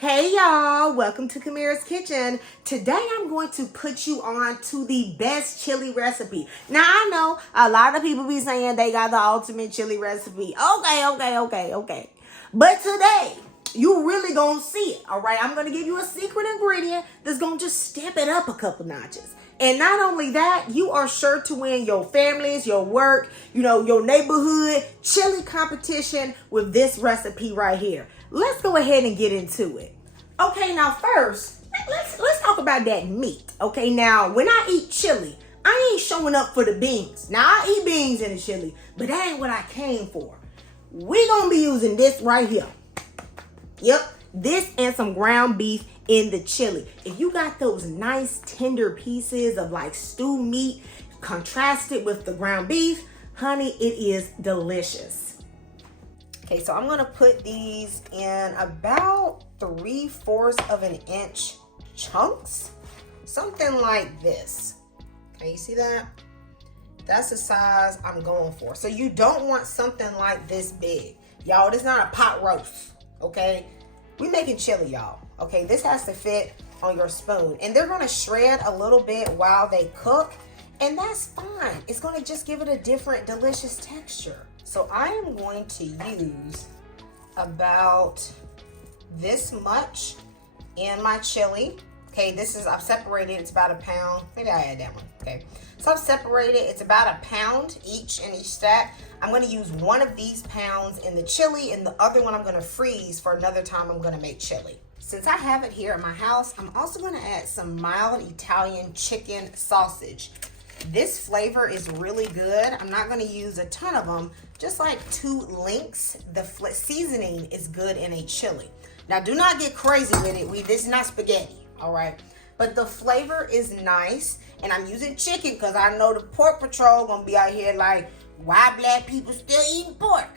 Hey y'all, welcome to Kamira's Kitchen. Today I'm going to put you on to the best chili recipe. Now I know a lot of people be saying they got the ultimate chili recipe. Okay. But today, you really gonna see it, all right? I'm gonna give you a secret ingredient that's gonna just step it up a couple notches. And not only that, you are sure to win your families, your work, your neighborhood chili competition with this recipe right here. Let's go ahead and get into it. Okay, now first, let's talk about that meat. Okay, now when I eat chili, I ain't showing up for the beans. Now I eat beans in the chili, but that ain't what I came for. We gonna be using this right here. Yep, this and some ground beef in the chili. If you got those nice tender pieces of like stew meat contrasted with the ground beef, honey, it is delicious. Okay, so I'm gonna put these in about 3/4 of an inch chunks, something like this. Okay, you see that? That's the size I'm going for. So you don't want something like this big. Y'all, this is not a pot roast, okay? We making chili, y'all, okay? This has to fit on your spoon. And they're gonna shred a little bit while they cook, and that's fine. It's gonna just give it a different delicious texture. So I am going to use about this much in my chili. Okay, I've separated, it's about a pound. Maybe I add that one, okay. So I've separated, it's about a pound each in each stack. I'm gonna use one of these pounds in the chili and the other one I'm gonna freeze for another time I'm gonna make chili. Since I have it here at my house, I'm also gonna add some mild Italian chicken sausage. This flavor is really good. I'm not gonna use a ton of them, just like 2 links. The seasoning is good in a chili. Now do not get crazy with it. This is not spaghetti, all right? But the flavor is nice, and I'm using chicken because I know the pork patrol gonna be out here like, why black people still eating pork?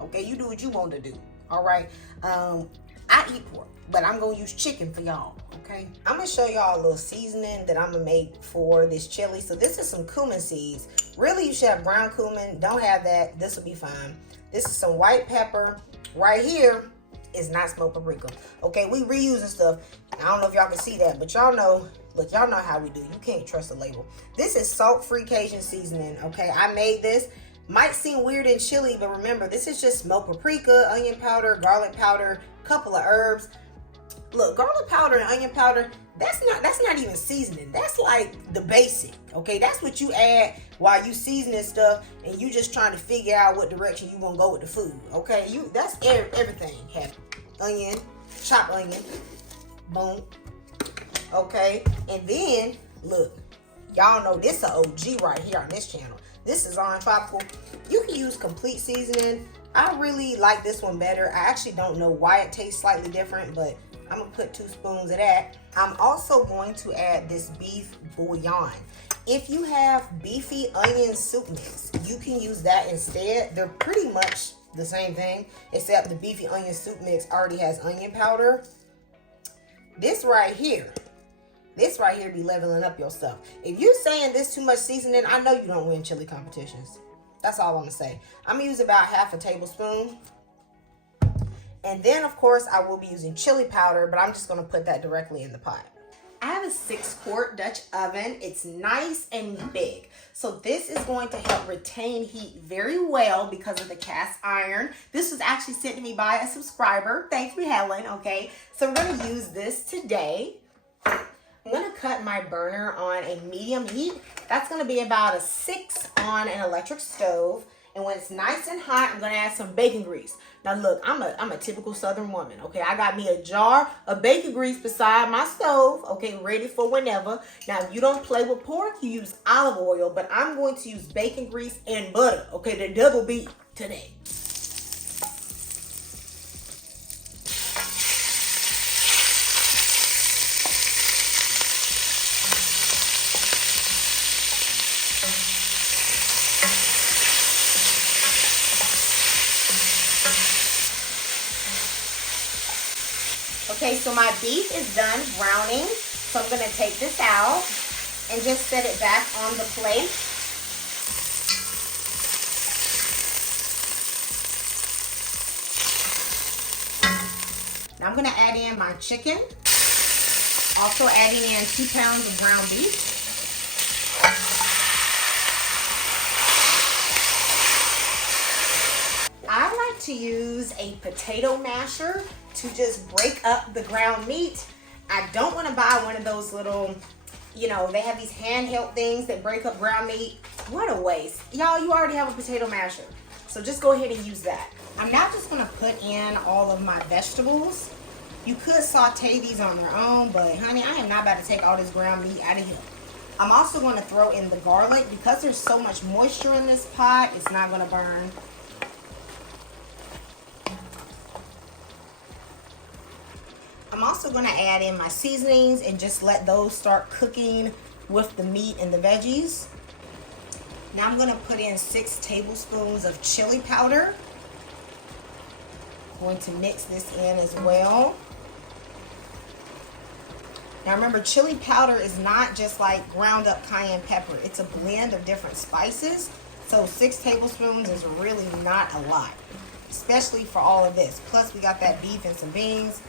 Okay, you do what you want to do, all right? I eat pork, but I'm gonna use chicken for y'all, okay? I'm gonna show y'all a little seasoning that I'm gonna make for this chili. So this is some cumin seeds. Really, you should have brown cumin. Don't have that, this will be fine. This is some white pepper. Right here is not smoked paprika. Okay, we reusing stuff. I don't know if y'all can see that, but y'all know, look, y'all know how we do. You can't trust the label. This is salt-free Cajun seasoning, okay? I made this. Might seem weird in chili, but remember, this is just smoked paprika, onion powder, garlic powder, couple of herbs. Look, garlic powder and onion powder, that's not even seasoning. That's like the basic, okay? That's what you add while you seasoning stuff and you just trying to figure out what direction you gonna go with the food, okay? That's everything. Have onion, chopped onion, boom, okay? And then, look, y'all know this is an OG right here on this channel. This is Orange Tropical. You can use complete seasoning. I really like this one better. I actually don't know why it tastes slightly different, but I'm gonna put 2 spoons of that. I'm also going to add this beef bouillon. If you have beefy onion soup mix, you can use that instead. They're pretty much the same thing, except the beefy onion soup mix already has onion powder. This right here be leveling up your stuff. If you're saying this too much seasoning, I know you don't win chili competitions. That's all I'm gonna say. I'm gonna use about 1/2 tablespoon. And then of course I will be using chili powder, but I'm just gonna put that directly in the pot. I have a 6-quart Dutch oven. It's nice and big. So this is going to help retain heat very well because of the cast iron. This was actually sent to me by a subscriber. Thank you, Helen, okay? So we're gonna use this today. I'm gonna cut my burner on a medium heat. That's gonna be about a 6 on an electric stove. And when it's nice and hot, I'm gonna add some bacon grease. Now look, I'm a typical Southern woman, okay? I got me a jar of bacon grease beside my stove, okay, ready for whenever. Now, if you don't play with pork, you use olive oil, but I'm going to use bacon grease and butter, okay? The double beat today. Okay, so my beef is done browning, so I'm gonna take this out and just set it back on the plate. Now I'm I'm gonna add in my chicken. Also adding in 2 pounds of ground beef. I like to use a potato masher to just break up the ground meat. I don't want to buy one of those little, you know, they have these handheld things that break up ground meat. What a waste. Y'all, you already have a potato masher. So just go ahead and use that. I'm now just gonna put in all of my vegetables. You could saute these on their own, but honey, I am not about to take all this ground meat out of here. I'm also gonna throw in the garlic. Because there's so much moisture in this pot, it's not gonna burn. I'm also gonna add in my seasonings and just let those start cooking with the meat and the veggies. Now I'm gonna put in 6 tablespoons of chili powder. Going to mix this in as well. Now remember, chili powder is not just like ground up cayenne pepper. It's a blend of different spices. So 6 tablespoons is really not a lot, especially for all of this. Plus we got that beef and some beans.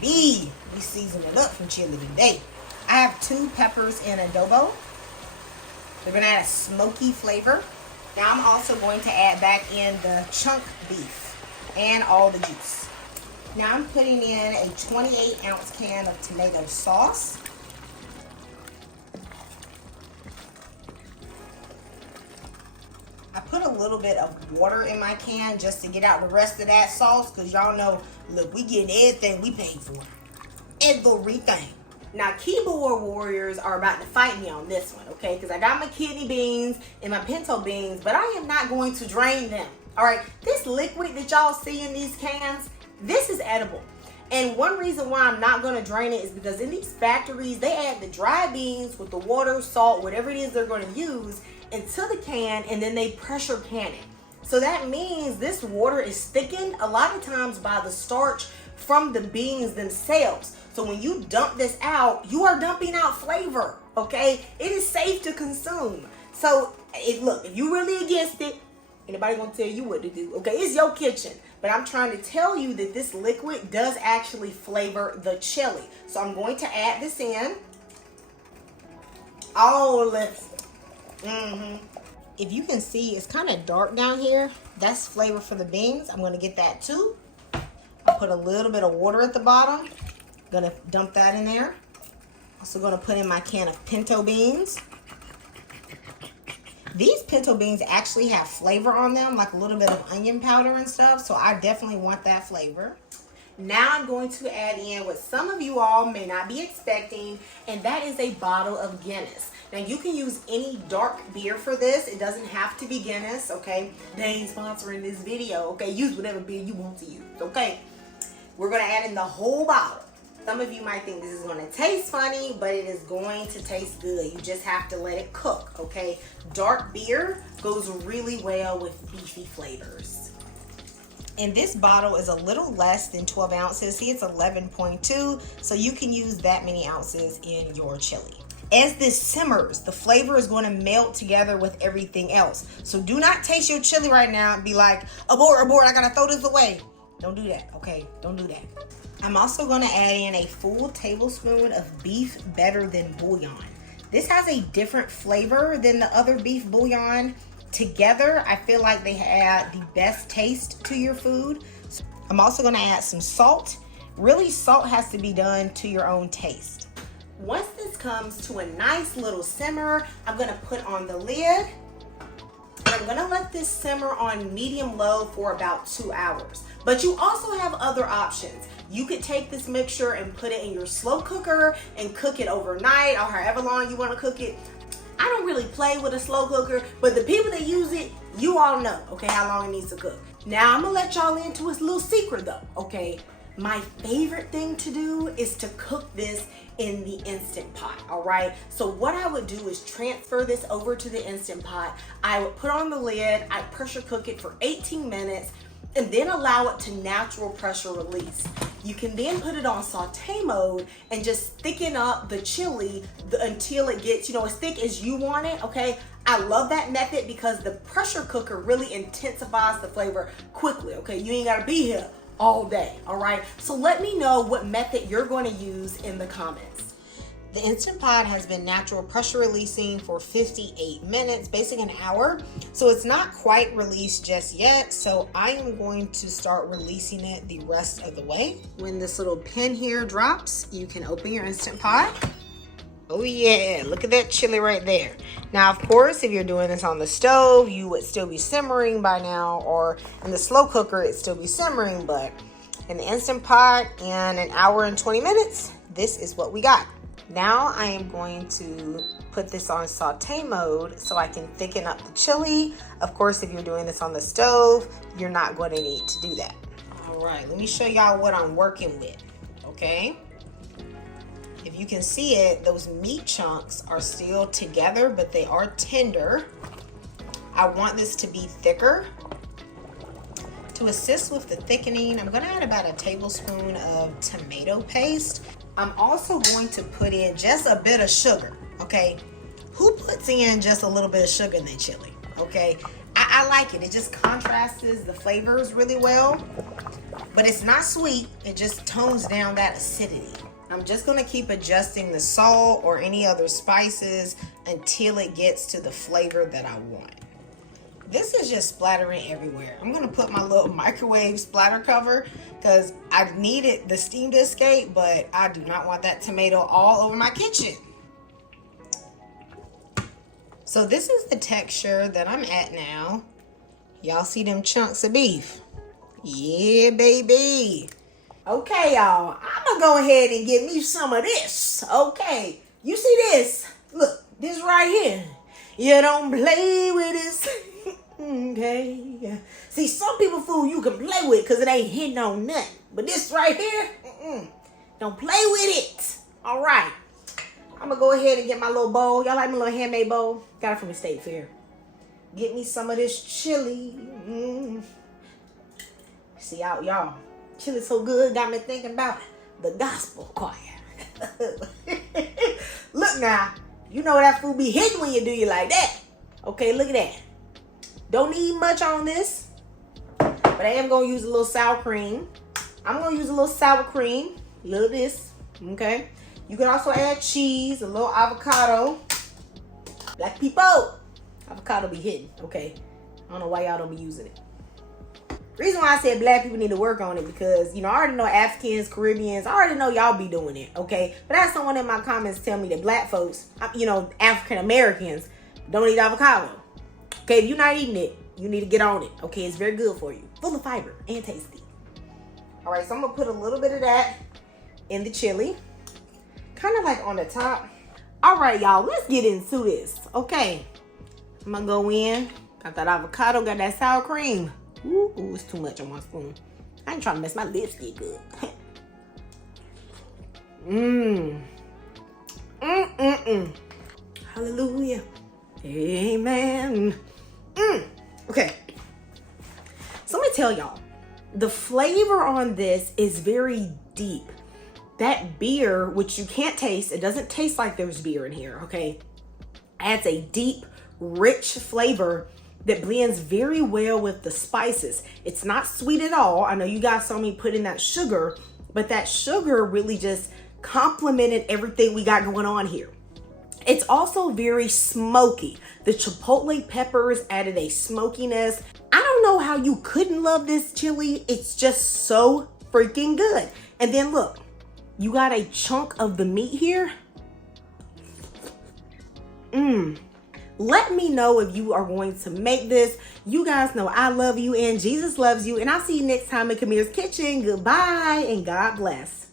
Baby, we season it up from chili today. I have 2 peppers in adobo. They're gonna add a smoky flavor. Now I'm also going to add back in the chunk beef and all the juice. Now I'm putting in a 28-ounce can of tomato sauce. I put a little bit of water in my can just to get out the rest of that sauce, because y'all know, look, we getting everything we paid for. Everything. Now, keyboard warriors are about to fight me on this one, okay? Because I got my kidney beans and my pinto beans, but I am not going to drain them. All right, this liquid that y'all see in these cans, this is edible. And one reason why I'm not going to drain it is because in these factories, they add the dry beans with the water, salt, whatever it is they're going to use into the can, and then they pressure can it. So that means this water is thickened a lot of times by the starch from the beans themselves. So when you dump this out, you are dumping out flavor, okay? It is safe to consume. So if you really against it, anybody gonna tell you what to do, okay? It's your kitchen. But I'm trying to tell you that this liquid does actually flavor the chili. So I'm going to add this in. Oh, let's. If you can see, it's kind of dark down here. That's flavor for the beans. I'm gonna get that too. I'll put a little bit of water at the bottom. Gonna dump that in there. Also gonna put in my can of pinto beans. These pinto beans actually have flavor on them, like a little bit of onion powder and stuff. So I definitely want that flavor. Now I'm going to add in what some of you all may not be expecting, and that is a bottle of Guinness. Now you can use any dark beer for this. It doesn't have to be Guinness, okay? They ain't sponsoring this video, okay? Use whatever beer you want to use, okay? We're gonna add in the whole bottle. Some of you might think this is gonna taste funny, but it is going to taste good. You just have to let it cook, okay? Dark beer goes really well with beefy flavors. And this bottle is a little less than 12 ounces. See, it's 11.2, so you can use that many ounces in your chili. As this simmers, the flavor is going to melt together with everything else. So do not taste your chili right now and be like, abort, abort, I gotta throw this away. Don't do that, okay? Don't do that. I'm also gonna add in a full tablespoon of beef better than bouillon. This has a different flavor than the other beef bouillon. Together, I feel like they add the best taste to your food. I'm also gonna add some salt. Really, salt has to be done to your own taste. Once this comes to a nice little simmer, I'm gonna put on the lid. I'm gonna let this simmer on medium-low for about 2 hours. But you also have other options. You could take this mixture and put it in your slow cooker and cook it overnight or however long you wanna cook it. I don't really play with a slow cooker, but the people that use it, you all know, okay, how long it needs to cook. Now, I'm gonna let y'all into a little secret though, okay? My favorite thing to do is to cook this in the Instant Pot, all right? So what I would do is transfer this over to the Instant Pot. I would put on the lid, I pressure cook it for 18 minutes, and then allow it to natural pressure release. You can then put it on saute mode and just thicken up the chili until it gets, as thick as you want it, okay? I love that method because the pressure cooker really intensifies the flavor quickly, okay? You ain't gotta be here all day, all right? So let me know what method you're going to use in the comments. The Instant Pot has been natural pressure releasing for 58 minutes, basically an hour. So it's not quite released just yet. So I am going to start releasing it the rest of the way. When this little pin here drops, you can open your Instant Pot. Oh yeah, look at that chili right there. Now, of course, if you're doing this on the stove, you would still be simmering by now, or in the slow cooker, it'd still be simmering, but in the Instant Pot, in an hour and 20 minutes, this is what we got. Now I am going to put this on saute mode so I can thicken up the chili. Of course, if you're doing this on the stove, you're not going to need to do that. All right, let me show y'all what I'm working with, okay? If you can see it, those meat chunks are still together, but they are tender. I want this to be thicker. To assist with the thickening, I'm gonna add about a tablespoon of tomato paste. I'm also going to put in just a bit of sugar, okay? Who puts in just a little bit of sugar in their chili, okay? I like it. It just contrasts the flavors really well, but it's not sweet. It just tones down that acidity. I'm just gonna keep adjusting the salt or any other spices until it gets to the flavor that I want. This is just splattering everywhere. I'm gonna put my little microwave splatter cover because I needed the steam to escape, but I do not want that tomato all over my kitchen. So this is the texture that I'm at now. Y'all see them chunks of beef? Yeah, baby. Okay, y'all, I'm gonna go ahead and get me some of this. Okay, you see this? Look, this right here. You don't play with this. Okay. See, some people food you can play with because it ain't hitting on nothing. But this right here, don't play with it. All right. I'm going to go ahead and get my little bowl. Y'all like my little handmade bowl? Got it from the State Fair. Get me some of this chili. See, y'all, chili so good got me thinking about the gospel choir. Look now, you know that food be hitting when you do you like that. Okay, look at that. Don't need much on this, but I am going to use a little sour cream. I'm going to use a little sour cream, a little of this, okay? You can also add cheese, a little avocado. Black people, avocado be hitting, okay? I don't know why y'all don't be using it. Reason why I said black people need to work on it because, you know, I already know Africans, Caribbeans, I already know y'all be doing it, okay? But I had someone in my comments tell me that black folks, you know, African Americans, don't eat avocado. Okay, if you're not eating it, you need to get on it. Okay, it's very good for you. Full of fiber and tasty. All right, so I'm going to put a little bit of that in the chili. Kind of like on the top. All right, y'all, let's get into this. Okay, I'm going to go in. Got that avocado, got that sour cream. Ooh, it's too much on one spoon. I ain't trying to mess my lipstick up. Hallelujah. Amen. Okay. So let me tell y'all, the flavor on this is very deep. That beer, which you can't taste, it doesn't taste like there's beer in here, okay? Adds a deep, rich flavor that blends very well with the spices. It's not sweet at all. I know you guys saw me put in that sugar, but that sugar really just complemented everything we got going on here. It's also very smoky. The chipotle peppers added a smokiness. I don't know how you couldn't love this chili. It's just so freaking good. And then look, you got a chunk of the meat here. Let me know if you are going to make this. You guys know I love you and Jesus loves you. And I'll see you next time in Kamira's Kitchen. Goodbye and God bless.